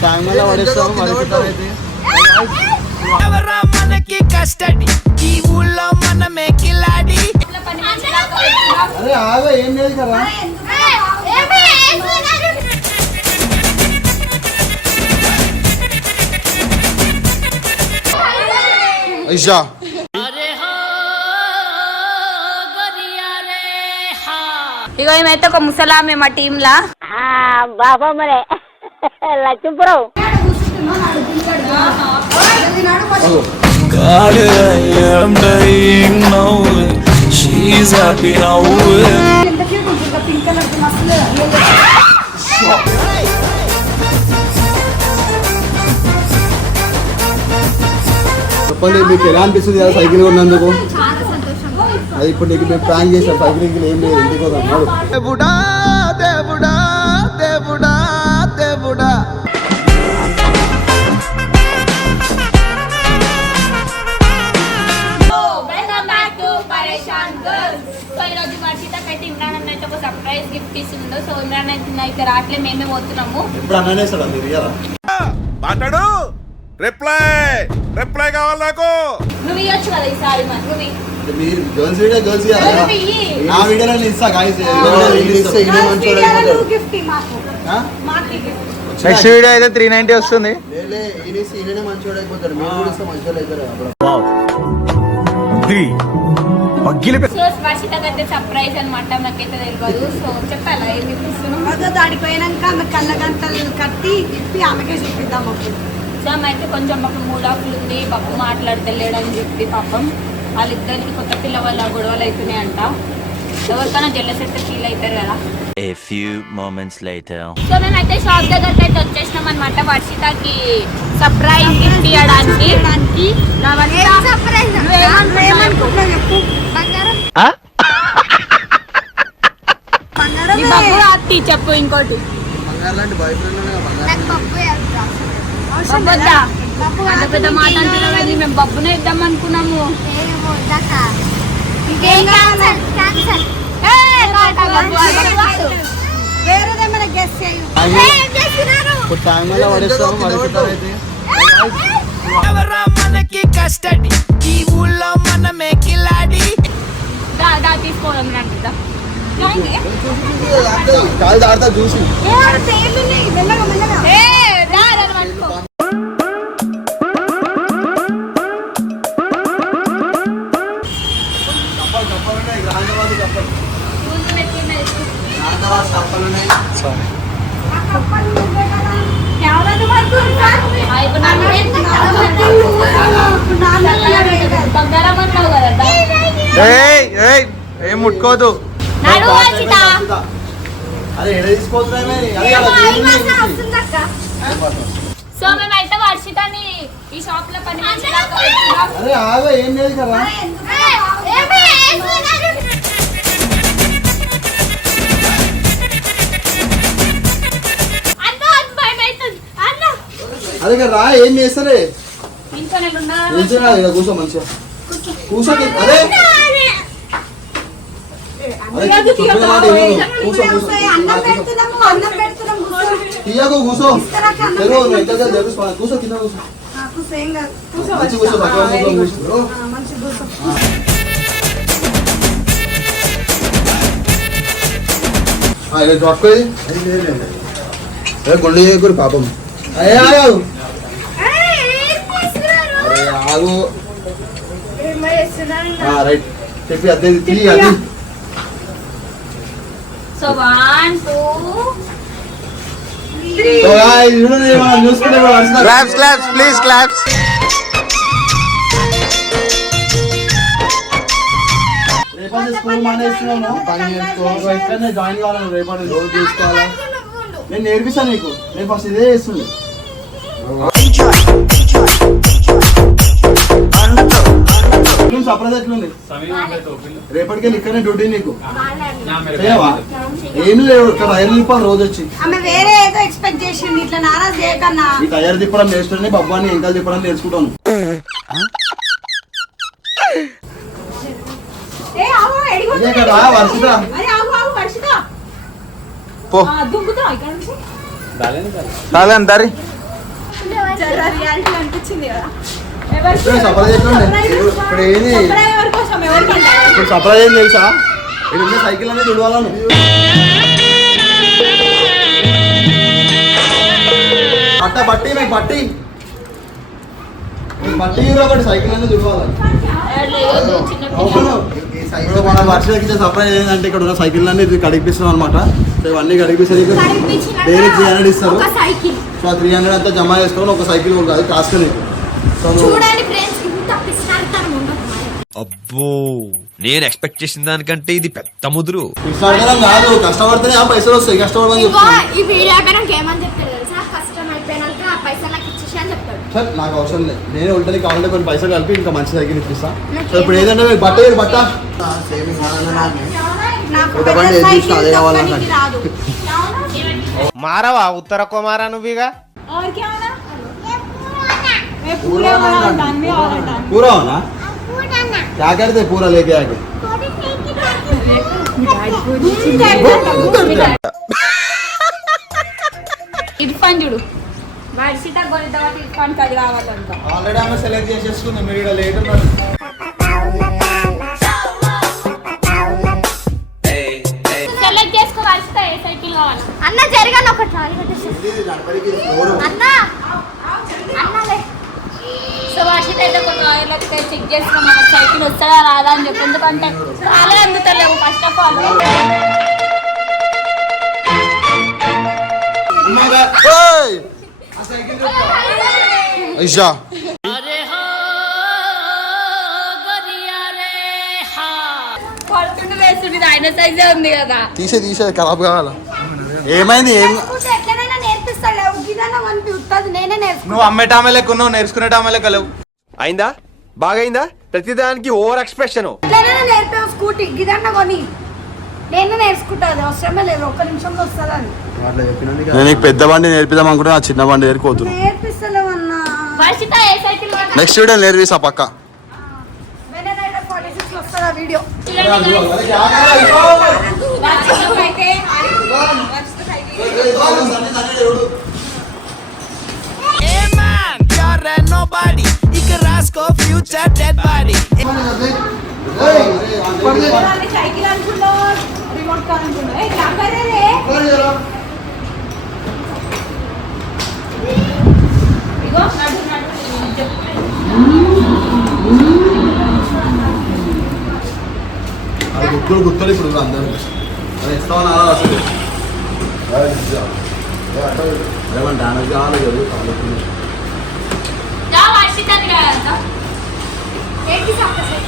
ట్యాంగ్లో పడేస్తాము పడుకుంటారైతే మనకి కస్టడీ ఈ ఊళ్ళో మనమే కిలాడి. అరే ఆగా ఏం లేదు కదా. ఐషా ఇగో ఏమైతే ఒక ముసలామే మా టీమ్ లా బాబా మరే Lakshmipuram God, I am dying now. She's happy now. చెప్పండి మీకు ఎలా అనిపిస్తుంది కదా సైకిల్ కొన్నందుకు? అది ఇప్పుడు నీకు మేము ప్లాన్ చేసాం సైకిల్ ఏం లేదు ఇంటికి పోదాం. దేవుడా దేవుడా దేవుడా దేవుడా. సర్ప్రైజ్ గిఫ్ట్ ఇస్తుందో. సో ఇమ్రాన్ అయితే రాట్లే మేమే పోతున్నాము. ఇప్పుడు అన్ననే సార్ అది మాట్లాడు. రిప్లై కావాలి నాకు. నువ్వు ఇవ్వచ్చు కదా ఈసారి మరి. నువ్వు మీరు గర్ల్స్ వీడియో గర్ల్స్ నా వీడియోలో ఇస్తా గాయ్స్. నెక్స్ట్ వీడియో అయితే 390 వస్తుంది. మంచోడు అయిపోతాడు. మీరు కూడా ఇస్తే మంచోళ్ళు అవుతారు. వర్షితకైతే సర్ప్రైజ్ అనమాట. నాకైతే తెలియదు. సో చెప్పాలా ఏం చూపిస్తున్నాం దాడిపోయినాక ఆమె కళ్ళగంతలు కట్టి ఆమెకే చూపిద్దాం. అప్పుడు సో ఆమె అయితే కొంచెం మాకు మూడ్ ఆఫ్లు ఉంది. పప్పు మాట్లాడతలేడని చెప్పి పాపం వాళ్ళిద్దరికి కొత్త పిల్ల వల్ల గొడవలు అవుతున్నాయంట. ఎవరికైనా జెల్లస్ అయితే ఫీల్ అవుతారు కదా. A few moments later. So మేమైతే షాప్ దగ్గరికి అయితే వచ్చేసినాం అనమాట. వర్షితకి సర్ప్రైజ్ గిఫ్ట్ ఇవ్వడానికి. చెప్పు ఇంకోటి. అంత పెద్ద మాట అంటారా? మేము బబ్బునే ఇద్దాం అనుకున్నాము. వేరేదేమైనా గెస్ చేయి. ట్యాంగ్లో పడేస్తాము పడుకుంటారైతే. మనకి కస్టడీ ఈ ఊళ్ళో మనమే కిలాడి. తీసుకోవడం కాలు దాడతా చూసి ఏం ముట్టుకోదు. సో మేమైతే వర్షితని ఈ షాప్ లో పని ఏం లేదు కదా. అదే కదా ఏం చేస్తారే. కూర్చో మంచిగా కూర్చో. అదే తీయకు కూర్చో. కూర్చో కింద కూర్చో. మంచి కూర్చో. గుండె చేయకూడదు పాపం. అయ్యా ఆగు. రైట్ చెప్పి అదే తిరిగి అది. So 1 2 claps claps please claps. రేపటి స్కూల్ మానేస్తున్నాము. పని చేసుకో. ఎక్కడనే జాయిన్ కావాలి. రేపటి రోజు చూసుకోవాలా. నేను నేర్పిస్తాను నీకు. నేను ఫస్ట్ ఇదే చేస్తుంది. సప్రద ఎట్లుంది? రేపటికి ఇక్కడనే డ్యూటీ నీకు. ఏం లేవు ఇక్కడ టైర్ తిప్పాలి రోజు వచ్చి. వేరే ఏదో ఎక్స్పెక్ట్ చేసింది. ఇట్లా నారాజ్ చేయకన్నా. ఈ టైర్ తిప్పడం నేర్చుకుని బొబ్బాన్ని ఎంకలు తిప్పడం నేర్చుకుంటాను. చాలే అంటారు రియాలిటీ అనిపించింది కదా సర్ప్రైజ్ ఇప్పుడు ఏంది ఎవరి కోసం ఎవరికంటే ఇప్పుడు సర్ప్రైజ్ ఏం తెలుసా ఇక్కడ ఉన్న సైకిల్ అనేది తుడవాలను బట్టి మీకు బట్టి ఒకటి సైకిల్ అనేది తుడవాలి ఇప్పుడు మన వర్షాలకి ఇచ్చే సర్ప్రైజ్ ఏంటంటే ఇక్కడ ఉన్న సైకిల్ అనేది కడిగిపిస్తున్నాం అనమాట సో ఇవన్నీ కడిగిపిస్తారు డైలీ 300 ఇస్తారు సో 300 అంతా జమ చేసుకొని ఒక సైకిల్ ఉంటుంది కాసుకొని చూడండి ఫ్రెండ్స్ ఇంత పిస్తార్తనం ఉండదు అబ్బో నేను ఎక్స్పెక్ట్ చేసిన దానికంటే ఇది పెద్ద ముదురు. పిస్తాడడం కాదు కష్టపడితేనే ఆ పైసలు వస్తాయి కష్టపడమని చెప్తాను ఈ వీడియో అయిపోయినాక ఏమని చెప్తాడు తెలుసా కష్టం అయిపోయినాక ఆ పైసలు నాకు ఇచ్చేసి అని చెప్తాడు సార్ నాకు అవసరం లేదు నేను ఉంటుంది కావాలంటే కొన్ని పైసలు కలిపి ఇంకా మంచి సైకిల్ ఇప్పిస్తా సో ఇప్పుడు ఏంటంటే మీకు బట్ట సేవింగ్ అదే కావాలన్నట్టు మారవా ఉత్తర కుమారా నువ్వుగా और क्या होना मैं पूरा वाला डांबे और डांबे पूरा होना क्या करते पूरा लेके आके ఇర్ఫాన్ చూడు వాడి సీట గొరిద్దామా ఇర్ఫాన్ అది కావాలంట ఆల్రెడీ ఆమె సెలెక్ట్ చేసేసుకుంది మీరు ఇక్కడ లేట్ ఉన్నారు సెలెక్ట్ చేసుకోవాలి ఏ సైకిల్ కావాలి అన్న జరగాలి ఒకటి అన్న అన్నలే సో వాటి అయితే కొన్ని ఆయిల్ చెక్ చేసుకున్నాం మన సైకిల్ వస్తుందా రాదా అని చెప్పి ఎందుకంటే చాలా అందుతలేవు ఫస్ట్ ఆఫ్ ఆల్ ఐషా పడుతుండే వేస్తుండే ఆయన సైజే ఉంది కదా తీసే ఖరాబ్ కావాలా ఏమైంది ఏం ఎట్లనైనా నేర్పిస్తాడు గిదన్న వన్ ఉత్తది నేనే నేర్చుకుంటా నువ్వు అమ్మేటామే లెక్క నువ్వు నేర్చుకునేటామే లెక్క లేవు. అయిందా బాగైందా ప్రతిదానికి ఓవర్ ఎక్స్ప్రెషన్. ఎట్లనైనా నేర్పావు స్కూటీ గిదన్న కొని నేను నేర్చుకుంటా అది అవసరమే లేదు ఒక్క నిమిషంలో వస్తుందని నేను నీకు పెద్ద బండి నేర్పిద్దాం అనుకుంటే నా చిన్న బండి దగ్గరికి పోతున్నా నేర్పిస్తలేమన్నా వర్షిత ఏ సైకిల్ నెక్స్ట్ వీడియో నేర్పిస్తా పక్క వెనరైనా 46 వస్తుందా వీడియో అయితే साइकिल అనుకున్నావు రిమోట్ కార్ అనుకున్నావు ఏ क्या कर रहे रे ఇగో నడు గుర్తులు ఇప్పుడు అందరూ అది ఇస్తామని అలా అసలు ఏమన్నా డ్యామేజ్ కావాలి కదా जा వర్షిత కదా ఏంటి సంగతి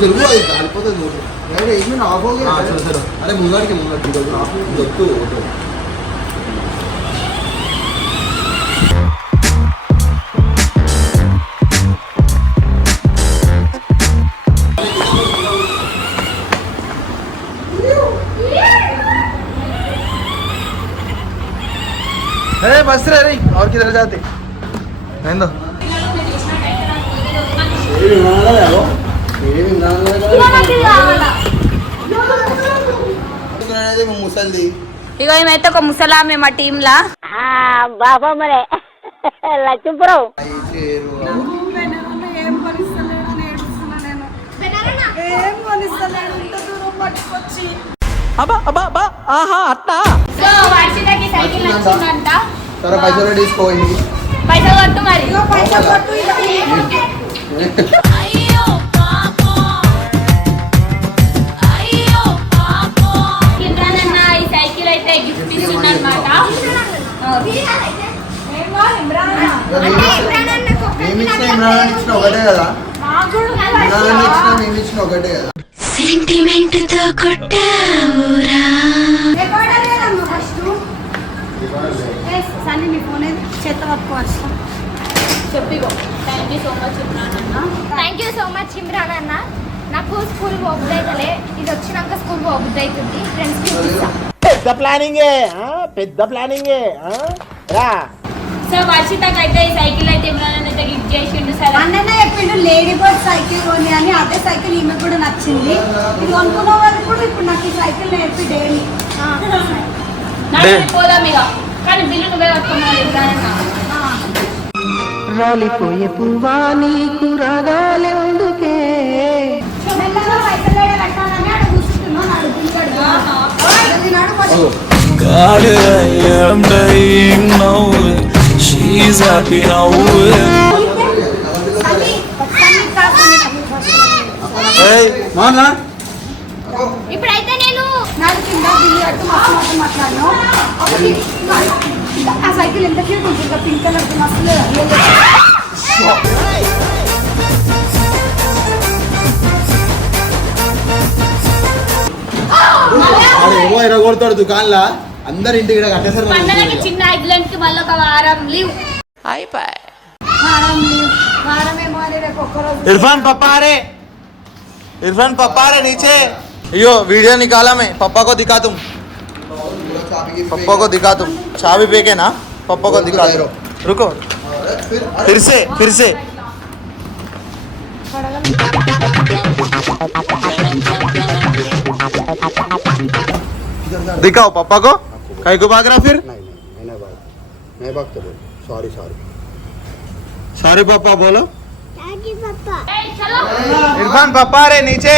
తెలుగు అది కాలిపోతుంది అరే ముందడికి దొత్తు बस रे रे और किधर जाते ఏందో ముసల్ది ఇగో ఏమైతే ఒక ముసలామే మా టీమ్ లా బాబా మరే లక్ష్మీపురం ఏం కొనిస్తలేడు నేర్చుకున్నా నేను ఏం కొనిస్తలేడు ఇంత దూరం పట్టుకొచ్చి సో వర్షితకి సైకిల్ నచ్చిందంట సరే పైసలు తీసుకోండి పైసలు కొట్టు మరి పైసలు కొట్టు కిందనన్న ఈ సైకిల్ అయితే గిఫ్ట్ ఇస్తుందన్నమాట ఒకటే కదా మేము ఇచ్చిన ఒకటే కదా సెంటిమెంట్ తో కొట్టావురా సన్నీ నీ ఫోన్ చేత పట్టుకోవచ్చు చెప్పిగో thank you so much Imran అన్న thank you so much Imran అన్న నాకు స్కూల్ పోబుద్ది అయితే ఇది వచ్చినాక స్కూల్ పోబుద్ది అవుతుంది ఫ్రెండ్స్కి పెద్ద ప్లానింగే రా సో వర్షితకైతే ఈ సైకిల్ అయితే ఇమ్రాన్ గిఫ్ట్ చేసిండు. సరే అన్ననే చెప్పిండు లేడీ బర్డ్ సైకిల్ కొని అని. అదే సైకిల్ ఈమె కూడా నచ్చింది. ఇది కొనుక్కున్న వాళ్ళు కూడా ఇప్పుడు నాకు ఈ సైకిల్ నేర్పి డైలీ పోదాం ఇక. కానీ బిల్లు నువ్వే కట్టుకున్నావు ఇమ్రాన్. రాలిపోయే పువ్వా నీకు రాగాలెందుకే మెల్లగా సైకిల్ కట్టాలని అక్కడ కూర్చుంటున్నాను. God, I am dying now. She's happy now. ఇప్పుడైతే నేను నాకు కింద బిల్లు కట్టు మస్తు మాట్లాడినాను. ఆ సైకిల్ ఎంత క్యూట్ ఉంటుంది, పింక్ కలర్ మస్తు. ఏమో ఎరగొడతాడు దుకాణంలో. అందరి ఇంటికి ఇక్కడ కట్టేసారు. పండగకి చిన్న ఐగ్లాండ్ కి మళ్ళీ ఒక వారం లీవ్. వారమేమో అని రేపు ఒక్కరోజు. इरफान पापा आ रहे, इरफान पापा आ रहे नीचे. यो वीडियो निकाला मैं, पापा को दिखा तुम, पापा को दिखा तुम. चाबी फेंके ना, पापा को दिखा दो. रुको फिर से दिखाओ पापा को. कहीं को भाग रहा फिर? मैं भागता बोल. सॉरी सॉरी पापा बोलो. ఏయ్, చలో. इरफान पापा आ रहे नीचे.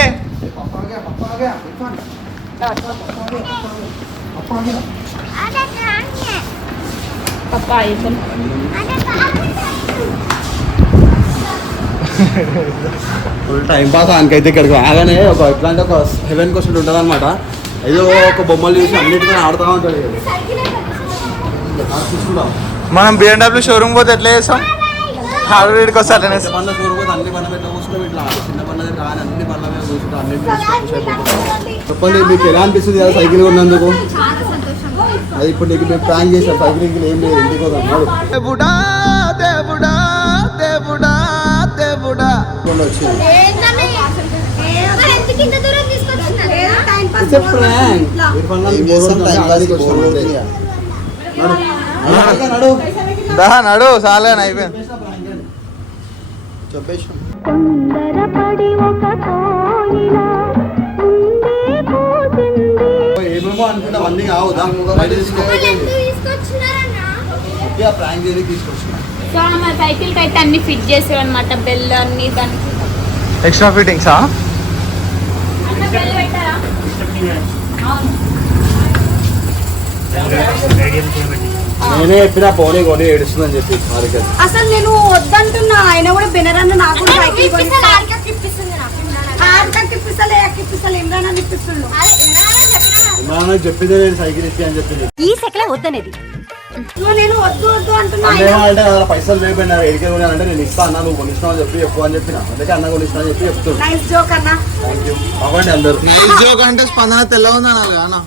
పప్పా అయితే ఫుల్ టైం పాస్ ఆయనకైతే ఇక్కడికి రాగానే ఒక ఇట్లాంటి ఒక హెవెన్ క్వశ్చన్ ఉంటుంది అనమాట. ఏదో ఒక బొమ్మలు చూసి అన్నిటికీ ఆడుతూ ఉంటుంది. మనం BMW షోరూమ్ పోతే ఎట్లా చేస్తాం? హార్డ్వేర్కి వస్తారు పనుల చూడకపోతే అన్ని పనుల మీద కూర్చుంటాం. ఇట్లా చిన్న పనులు కానీ అన్ని పనుల మీద కూర్చుంటాం. అన్నింటి చెప్పండి మీకు ఎలా అనిపిస్తుంది కదా సైకిల్ కొన్నందుకు? చాలా సంతోషంగా అది ఇప్పుడు నీకు మేము ప్రాంక్ చేసాం. సైకిల్ ఇంక ఏం లేదు, ఇంటికి పోదాం. దేవుడా దేవుడా దేవుడా దేవుడా వచ్చింది. ఎందుకు ఇంత దూరం తీసుకొచ్చినారు? It's a prank. ఇర్ఫాన్ గారు బోర్ కొడుతుంది. నడు దా నడు సాలే అయిపోయింది. చెప్పేసి ఏమేమో అనుకుంటా అన్నీ కావుదా బయట తీసుకో. ప్రాంక్ చేయడానికి తీసుకొచ్చిన. సో మా సైకిల్ కి అయితే అన్ని ఫిట్ చేసాడు అనమాట. బెల్ అన్ని దానికి ఎక్స్ట్రా ఫిట్టింగ్సా? అన్న బెల్ పెట్టారా? అవును. నేనే చెప్పిన పోనీ కొని ఏడుస్తుందని చెప్పి వారికి. అసలు నేను వద్దంటున్నా, ఆయన కూడా బెనరన్న నాకు కూడా సైకిల్ కొనిస్తా. ఆర్కకి ఇప్పిస్తలే, ఎక్కిప్పిస్తలే, ఇమ్రాన్ అని ఇప్పిస్తుండు. ఇమ్రాన్ చెప్పిందే నేను సైకిల్ ఇచ్చి అని చెప్పింది. ఈ సెకలే వద్దనేది. నేను వద్దు వద్దు అంటున్నా. అంటే కదా పైసలు లేకపోయినా ఎడికే కొనాలంటే నేను ఇస్తా అన్న, నువ్వు కొనిస్తావు అని చెప్పి ఎక్కువ అని చెప్పిన. అందుకే అన్న కొనిస్తా అని చెప్పి చెప్తాను. నైస్ జోక్ అన్న. Thank you. అవ్వండి అందరు. నైస్ జోక్ అంటే స్పందన తెల్ల ఉందా అన్న?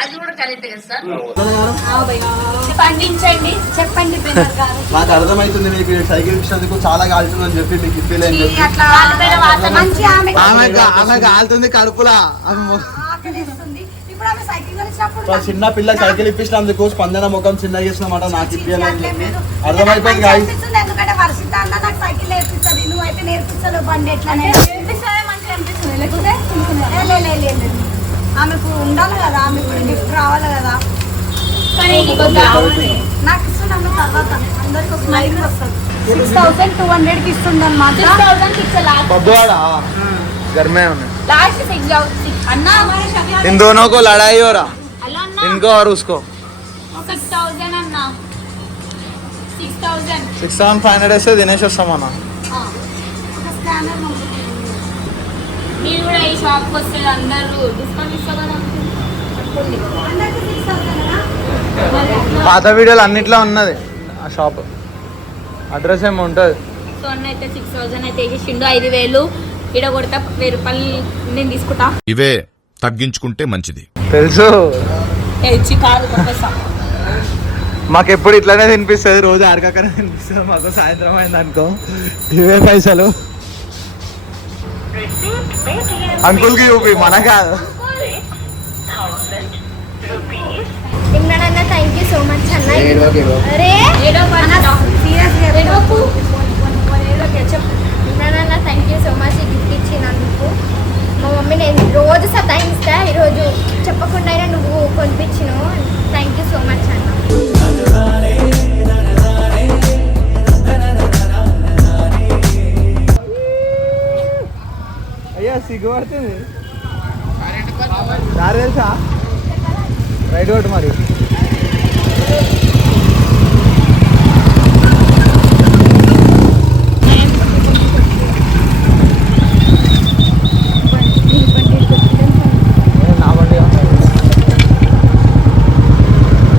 అది కూడా కరెక్ట్ కదా సార్. పండించండి. చెప్పండి బెనర్ గారు. నాకు అర్థమవుతుంది మీకు సైకిల్ ఇచ్చినందుకు చాలా కాల్చుందని చెప్పి మీకు ఇప్పలేని చెప్పి. అట్లా మంచి ఆమె కాలుతుంది కడుపులా. ఆకలిస్తుంది. ఇప్పుడు ఆమె సైకిల్ కొనిచ్చినప్పుడు చిన్న పిల్ల సైకిల్ ఇప్పించినందుకు స్పందన ముఖం చిన్నగా చేసినమాట. నాకు ఇప్పించాలని చెప్పి అర్థమైపోయింది గాయస్. ఎందుకంటే వర్షిత అన్న నాకు సైకిల్ నేర్పిస్తుంది, నువ్వైతే నేర్పిస్తావు బండి ఎట్లనే మంచిగా అనిపిస్తుంది. లేకపోతే లేదు ఆమెకు ఉండాలి కదా, ఆమెకు కూడా గిఫ్ట్ రావాలి కదా. కానీ నాకు ఇస్తున్నాను తర్వాత అందరికి ఒక లైన్ వస్తుంది. 6200 ఇస్తుంది అనమాట. 6000 ఇచ్చలా बब्बुआड़ा घर में उन्हें लास्ट 6 अन्ना हमारे शक्ल इन दोनों को लड़ाई हो रहा, हेलो अन्ना इनको और उसको. 6000 अन्ना 6000 6500 వేస్తే దినేష్ వస్తామన్నా. స్కానర్ మీరు కూడా ఈ షాప్ కి వస్తే అందరూ డిస్కౌంట్ ఇస్తారని అనుకుంటున్నాను. అందరికి 6000 కదా. పాత వీడియోలు అన్నిట్లో ఉన్నది ఆ షాప్ అడ్రస్ ఏమో ఉంటుంది. సో అన్న అయితే 6000 అయితే వేసిండు. 5000 ఈడ కొడతా 1000 రూపాయలు నేను తీసుకుంటా. ఇవే తగ్గించుకుంటే మంచిది. తెలుసు ఇచ్చి కాదు కొట్టేస్తా. మాకు ఎప్పుడు ఇట్లానే తినిపిస్తుంది, రోజు ఆరకాకనే తినిపిస్తుంది. మాకు సాయంత్రం అయింది అనుకో ఇవే పైసలు అంకుల్కి చూపి మన కాదు. ఇమ్రాన్ అన్న థ్యాంక్ యూ సో మచ్ అన్న అరే ఇమ్రాన్ అన్న థ్యాంక్ యూ సో మచ్ ఈ గిఫ్ట్ ఇచ్చినందుకు. మా మమ్మీ నేను రోజు సతాయిస్తా, ఈరోజు చెప్పకుండా నువ్వు కొనిపించినావు. థ్యాంక్ యూ సో మచ్ అన్న. అయ్యా సిగ్గుపడుతుంది దారి తెలుసా రైట్ కొట్టు మరి